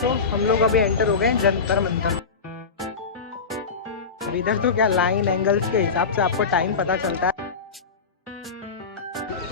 तो हम लोग अभी एंटर हो गए जंतर मंतर। इधर तो क्या लाइन एंगल्स के हिसाब से आपको टाइम पता चलता है।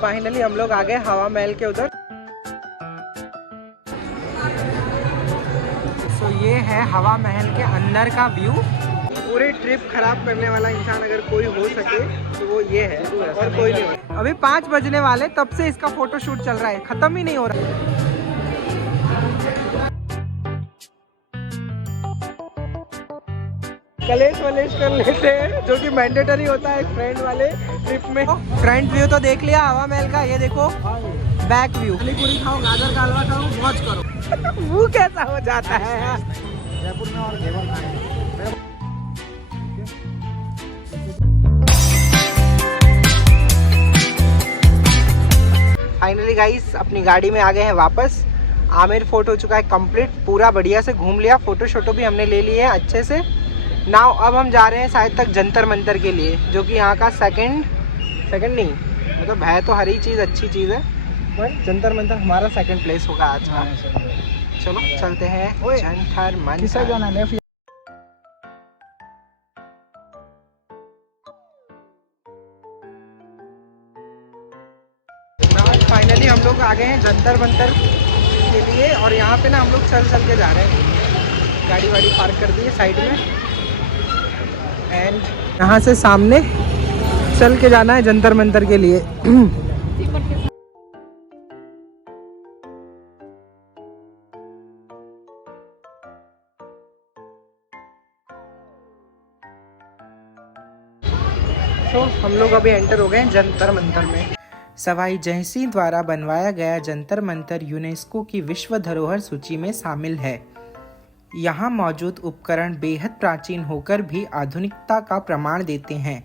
फाइनली हम लोग आ गए हवा महल के उधर। तो ये है हवा महल के अंदर का व्यू। पूरी ट्रिप खराब करने वाला इंसान अगर कोई हो सके तो वो ये है, और कोई नहीं हो। अभी 5 बजने वाले, तब से इसका फोटो शूट चल रहा है, खत्म ही नहीं हो रहा है। कलेश वलेश कर लेते हैं, जो कि मैंडेटरी होता है फ्रेंड वाले ट्रिप में। फ्रंट व्यू तो देख लिया हवा महल का, ये देखो बैक व्यू। पूरी खाओ, गाजर का हलवा खाओ, मौज करो। वो कैसा हो जाता है यार जयपुर में। और घेवर खाएंगे। फाइनली गाइस अपनी गाड़ी में आ गए हैं वापस। आमिर फोर्ट हो चुका है कंप्लीट, पूरा बढ़िया से घूम लिया, फोटो शोटो भी हमने ले लिए हैं अच्छे से। नाउ अब हम जा रहे हैं शायद तक जंतर मंतर के लिए, जो कि यहाँ का सेकंड नहीं, मतलब है तो हर ही चीज़ अच्छी चीज़ है, बट जंतर मंतर हमारा सेकंड प्लेस होगा आज का। चलो चलते हैं जंतर मंतर। जाना लेफ्ट। फाइनली हम लोग आ गए हैं जंतर मंतर के लिए, और यहाँ पे ना हम लोग चल के जा रहे हैं। गाड़ी वाड़ी पार्क कर दी है साइड में, एंड यहाँ से सामने चल के जाना है जंतर मंतर के लिए। तो हम लोग अभी एंटर हो गए हैं जंतर मंतर में। सवाई जयसिंह द्वारा बनवाया गया जंतर मंतर यूनेस्को की विश्व धरोहर सूची में शामिल है। यहाँ मौजूद उपकरण बेहद प्राचीन होकर भी आधुनिकता का प्रमाण देते हैं।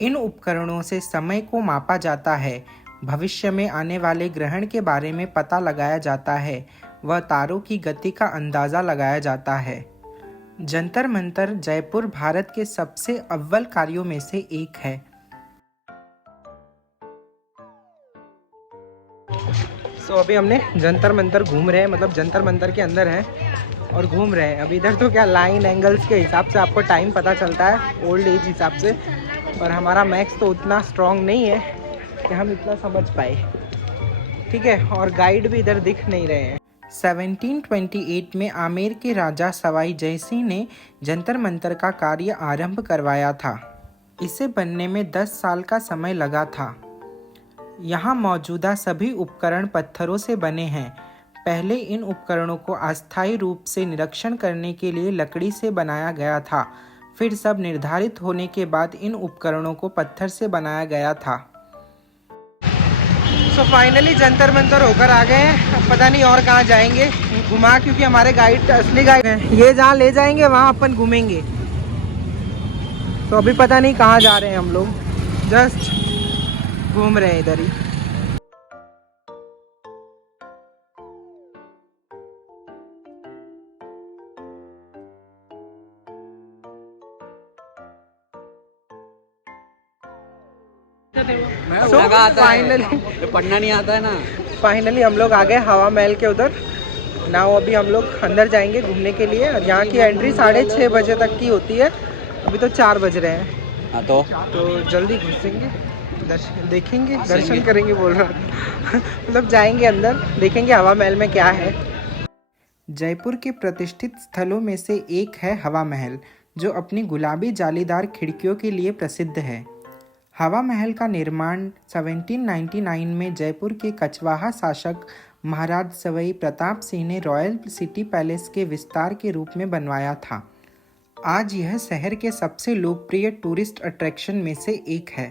इन उपकरणों से समय को मापा जाता है, भविष्य में आने वाले ग्रहण के बारे में पता लगाया जाता है व तारों की गति का अंदाज़ा लगाया जाता है। जंतर मंतर जयपुर भारत के सबसे अव्वल कार्यों में से एक है। तो अभी हमने जंतर मंतर घूम रहे हैं, मतलब जंतर मंतर के अंदर है और घूम रहे हैं। अभी इधर तो क्या लाइन एंगल्स के हिसाब से आपको टाइम पता चलता है, ओल्ड एज हिसाब से, और हमारा मैक्स तो उतना स्ट्रॉन्ग नहीं है कि हम इतना समझ पाए। ठीक है, और गाइड भी इधर दिख नहीं रहे हैं। 1728 में आमेर के राजा सवाई जयसिंह ने जंतर मंतर का कार्य आरंभ करवाया था। इसे बनने में 10 साल का समय लगा था। यहाँ मौजूदा सभी उपकरण पत्थरों से बने हैं। पहले इन उपकरणों को अस्थायी रूप से निरीक्षण करने के लिए लकड़ी से बनाया गया था। फिर सब निर्धारित होने के बाद इन उपकरणों को पत्थर से बनाया गया था। सो फाइनली जंतर मंतर होकर आ गए हैं। पता नहीं और कहाँ जाएंगे घुमा, क्योंकि हमारे गाइड असली गाइड हैं, ये जहाँ ले जाएंगे वहाँ अपन घूमेंगे। तो अभी पता नहीं कहाँ जा रहे हैं हम लोग, जस्ट घूम रहे हैं इधर ही। फाइनली पढ़ना नहीं आता है ना। फाइनली हम लोग आ गए हवा महल के उधर। नाउ अभी हम लोग अंदर जाएंगे घूमने के लिए, और यहाँ की एंट्री 6:30 बजे तक की होती है। अभी तो 4 बज रहे हैं। हाँ तो जल्दी घुसेंगे, देखेंगे, दर्शन करेंगे बोल रहा था। मतलब जाएंगे अंदर, देखेंगे हवा महल में क्या है। जयपुर के प्रतिष्ठित स्थलों में से एक है हवा महल, जो अपनी गुलाबी जालीदार खिड़कियों के लिए प्रसिद्ध है। हवा महल का निर्माण 1799 में जयपुर के कछवाहा शासक महाराज सवाई प्रताप सिंह ने रॉयल सिटी पैलेस के विस्तार के रूप में बनवाया था। आज यह शहर के सबसे लोकप्रिय टूरिस्ट अट्रैक्शन में से एक है।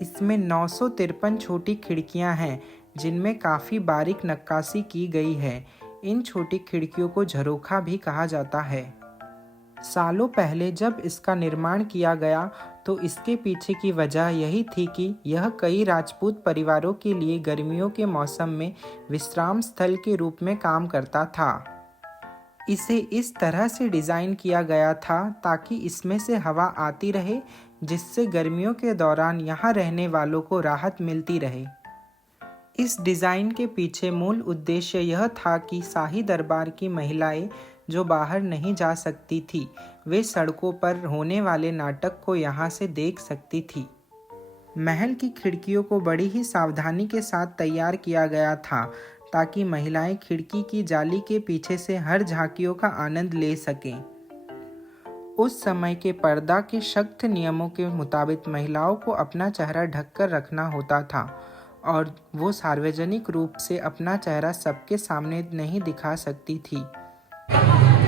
इसमें 953 छोटी खिड़कियां हैं, जिनमें काफ़ी बारीक नक्काशी की गई है। इन छोटी खिड़कियों को झरोखा भी कहा जाता है। सालों पहले जब इसका निर्माण किया गया तो इसके पीछे की वजह यही थी कि यह कई राजपूत परिवारों के लिए गर्मियों के मौसम में विश्राम स्थल के रूप में काम करता था। इसे इस तरह से डिज़ाइन किया गया था ताकि इसमें से हवा आती रहे, जिससे गर्मियों के दौरान यहाँ रहने वालों को राहत मिलती रहे। इस डिज़ाइन के पीछे मूल उद्देश्य यह था कि शाही दरबार की महिलाएं जो बाहर नहीं जा सकती थी, वे सड़कों पर होने वाले नाटक को यहाँ से देख सकती थी। महल की खिड़कियों को बड़ी ही सावधानी के साथ तैयार किया गया था ताकि महिलाएं खिड़की की जाली के पीछे से हर झांकियों का आनंद ले सकें। उस समय के पर्दा के सख्त नियमों के मुताबिक महिलाओं को अपना चेहरा ढककर रखना होता था और वो सार्वजनिक रूप से अपना चेहरा सबके सामने नहीं दिखा सकती थी।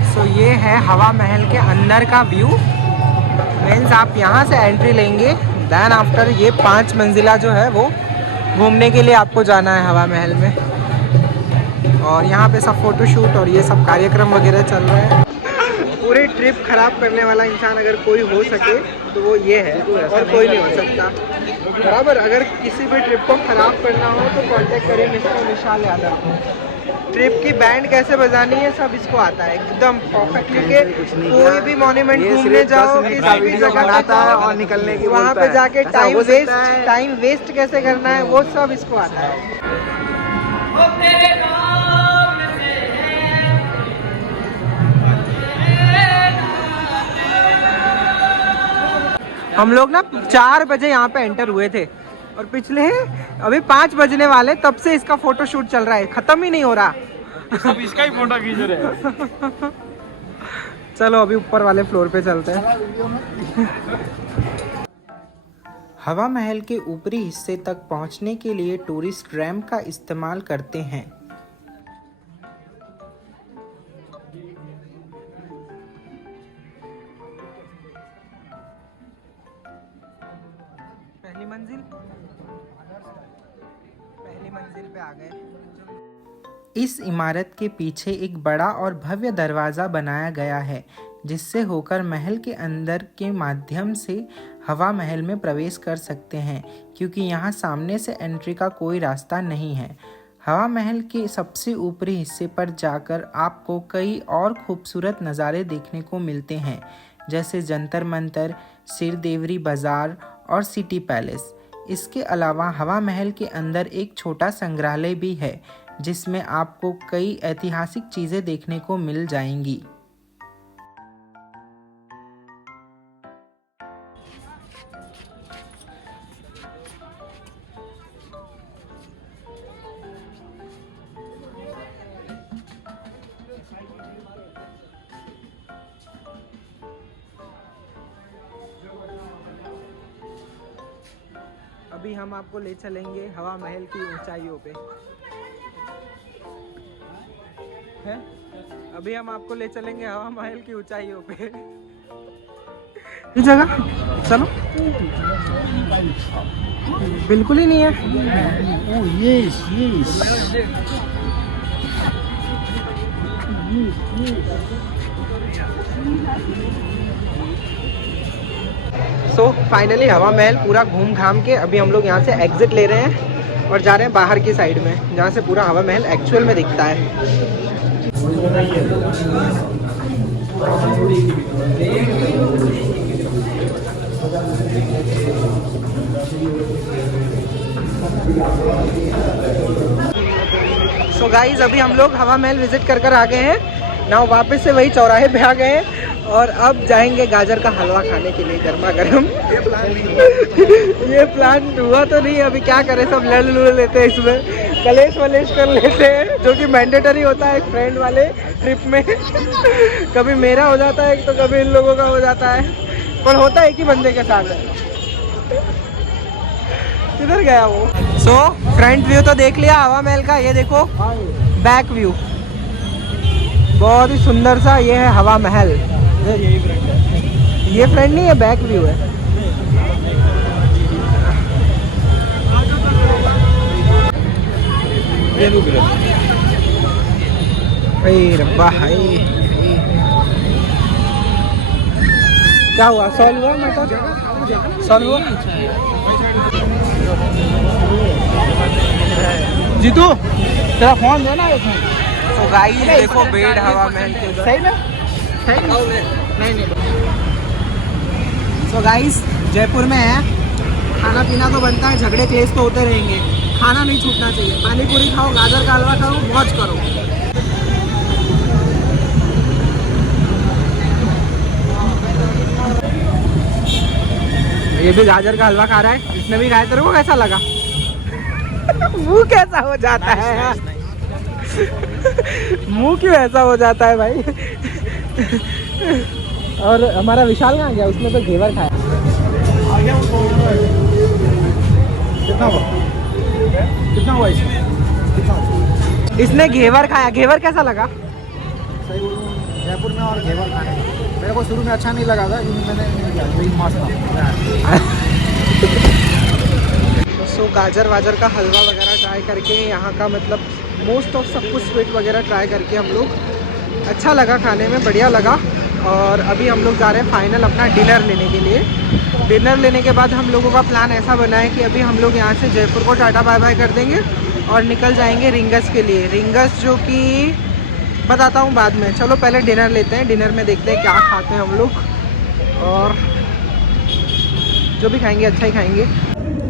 सो ये है हवा महल के अंदर का व्यू। मीन्स आप यहाँ से एंट्री लेंगे, देन आफ्टर ये 5 मंजिला जो है वो घूमने के लिए आपको जाना है हवा महल में। और यहाँ पे सब फोटोशूट और ये सब कार्यक्रम वगैरह चल रहा है। पूरी ट्रिप खराब करने वाला इंसान अगर कोई हो सके तो वो ये है, और कोई नहीं हो सकता। बराबर, अगर किसी भी ट्रिप को खराब करना हो तो कांटेक्ट करें मिस्टर विशाल यादव को। ट्रिप की बैंड कैसे बजानी है सब इसको आता है एकदम परफेक्ट। क्योंकि कोई भी मॉन्यूमेंट घूमने जाओ, किसी भी जगह आता है और निकलने की वहाँ पे जाके टाइम वेस्ट कैसे करना है वो सब इसको आता है। हम लोग ना 4 बजे यहाँ पे एंटर हुए थे और पिछले अभी 5 बजने वाले, तब से इसका फोटो शूट चल रहा है, खत्म ही नहीं हो रहा। सब इसका ही फोटो खींच रहे हैं। चलो अभी ऊपर वाले फ्लोर पे चलते हैं। हवा महल के ऊपरी हिस्से तक पहुंचने के लिए टूरिस्ट रैंप का इस्तेमाल करते हैं। पहली मंजिल पे आ गए। इस इमारत के पीछे एक बड़ा और भव्य दरवाज़ा बनाया गया है जिससे होकर महल के अंदर के माध्यम से हवा महल में प्रवेश कर सकते हैं, क्योंकि यहाँ सामने से एंट्री का कोई रास्ता नहीं है। हवा महल के सबसे ऊपरी हिस्से पर जाकर आपको कई और खूबसूरत नज़ारे देखने को मिलते हैं, जैसे जंतर मंतर, सिरदेवरी बाज़ार और सिटी पैलेस। इसके अलावा हवा महल के अंदर एक छोटा संग्रहालय भी है जिसमें आपको कई ऐतिहासिक चीज़ें देखने को मिल जाएंगी। अभी हम आपको ले चलेंगे हवा महल की ऊंचाइयों पे। हैं? अभी हम आपको ले चलेंगे हवा महल की ऊंचाइयों पे। इस जगह चलो, बिल्कुल ही नहीं है। सो फाइनली हवा महल पूरा घूम घाम के अभी हम लोग यहाँ से एग्जिट ले रहे हैं और जा रहे हैं बाहर की साइड में, जहाँ से पूरा हवा महल एक्चुअल में दिखता है। सो गाइज अभी हम लोग हवा महल विजिट कर आ गए हैं ना, वापस से वही चौराहे पे आ गए हैं और अब जाएंगे गाजर का हलवा खाने के लिए गर्मा गर्म। ये प्लान हुआ तो नहीं, अभी क्या करें, सब लड़ लुड़ लेते हैं इसमें, कलेश वलेश कर लेते हैं, जो कि मैंडेटरी होता है फ्रेंड वाले ट्रिप में। कभी मेरा हो जाता है तो कभी इन लोगों का हो जाता है, पर होता है एक ही बंदे के साथ है। किधर गया वो? सो फ्रंट व्यू तो देख लिया हवा महल का, ये देखो बैक व्यू बहुत ही सुंदर सा, ये है हवा महल। ये फ्रंट नहीं है, बैक व्यू है। रब्बा क्या हुआ? सॉल्व हुआ मैटर? सॉल्व हुआ? जीतू तेरा फोन देना एक मिनट। तो गाइस देखो बेड हवा महल के उधर। सही में? नहीं। सो गाइस जयपुर में है, खाना पीना तो बनता है, झगड़े क्लेश तो होते रहेंगे, खाना नहीं छूटना चाहिए। पानी पूरी खाओ, गाजर का हलवा खाओ, मौज करो। ये भी गाजर का हलवा खा रहा है, इसने भी खाया। तेरे को कैसा लगा? मुंह कैसा हो जाता है यार? मुंह क्यों ऐसा हो जाता है भाई? और हमारा विशाल कहाँ गया? उसने तो घेवर खाया। कितना हुआ इसने घेवर खाया। घेवर कैसा लगा? सही बोलूं, जयपुर में और घेवर खाने मेरे को शुरू में अच्छा नहीं लगा था, क्योंकि मैंने नहीं किया, वही मस्त था। सो गाजर वाजर का हलवा वगैरह ट्राई करके, यहाँ का मतलब मोस्ट ऑफ सब कुछ स्वीट वगैरह ट्राई करके हम लोग अच्छा लगा, खाने में बढ़िया लगा। और अभी हम लोग जा रहे हैं फाइनल अपना डिनर लेने के लिए। डिनर लेने के बाद हम लोगों का प्लान ऐसा बना है कि अभी हम लोग यहाँ से जयपुर को टाटा बाय बाय कर देंगे और निकल जाएंगे रिंगस के लिए। रिंगस जो कि बताता हूँ बाद में। चलो पहले डिनर लेते हैं, डिनर में देखते हैं क्या खाते हैं हम लोग, और जो भी खाएंगे अच्छा ही खाएंगे।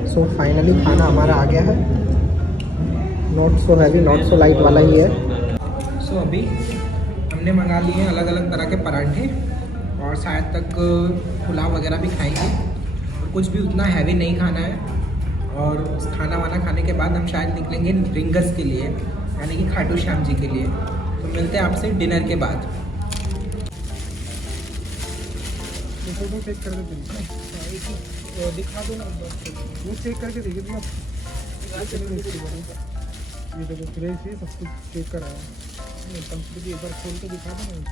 सो फाइनली खाना हमारा आ गया है। Not so heavy, not so light वाला ही है। सो अभी हमने मंगा लिए हैं अलग अलग तरह के पराठे, और शायद तक पुलाव वगैरह भी खाएंगे, और कुछ भी उतना हैवी नहीं खाना है। और खाना वाना खाने के बाद हम शायद निकलेंगे रिंगस के लिए, यानी कि खाटू श्याम जी के लिए। तो मिलते हैं आपसे डिनर के बाद। चेक कर देते, दिखा दो ना, वो चेक करके देखिए भैया। ये देखो फ्रेश है, सब कुछ चेक कर रहा है। संस्कृति एक बार खोल के दिखा दो ना।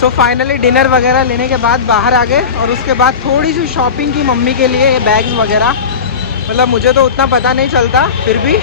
सो फाइनली डिनर वगैरह लेने के बाद बाहर आ गए, और उसके बाद थोड़ी सी शॉपिंग की मम्मी के लिए, ये बैग्स वगैरह। मतलब मुझे तो उतना पता नहीं चलता, फिर भी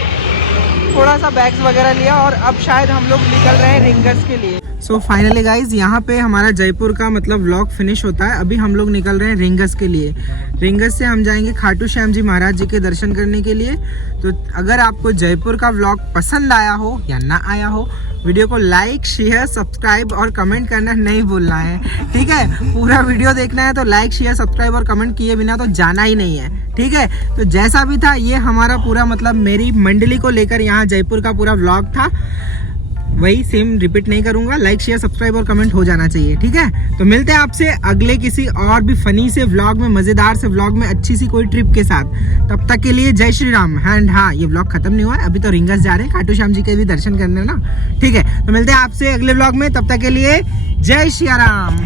थोड़ा सा बैग्स वगैरह लिया, और अब शायद हम लोग निकल रहे हैं रिंगस के लिए। सो फाइनली गाइज, यहाँ पे हमारा जयपुर का मतलब व्लॉग फिनिश होता है। अभी हम लोग निकल रहे हैं रिंगस के लिए। रिंगस से हम जाएंगे खाटू श्याम जी महाराज जी के दर्शन करने के लिए। तो अगर आपको जयपुर का व्लॉग पसंद आया हो या ना आया हो, वीडियो को लाइक, शेयर, सब्सक्राइब और कमेंट करना नहीं भूलना है, ठीक है? पूरा वीडियो देखना है तो लाइक, शेयर, सब्सक्राइब और कमेंट किए बिना तो जाना ही नहीं है, ठीक है? तो जैसा भी था, ये हमारा पूरा मतलब मेरी मंडली को लेकर यहाँ जयपुर का पूरा व्लॉग था। वही सेम रिपीट नहीं करूंगा। लाइक, शेयर, सब्सक्राइब और कमेंट हो जाना चाहिए, ठीक है? तो मिलते हैं आपसे अगले किसी और भी फनी से व्लॉग में, मजेदार से व्लॉग में, अच्छी सी कोई ट्रिप के साथ। तब तक के लिए जय श्री राम। एंड हाँ, ये व्लॉग खत्म नहीं हुआ है, अभी तो रिंगस जा रहे हैं खाटू श्याम जी के भी दर्शन करने ना, ठीक है? तो मिलते हैं आपसे अगले व्लॉग में, तब तक के लिए जय श्री राम।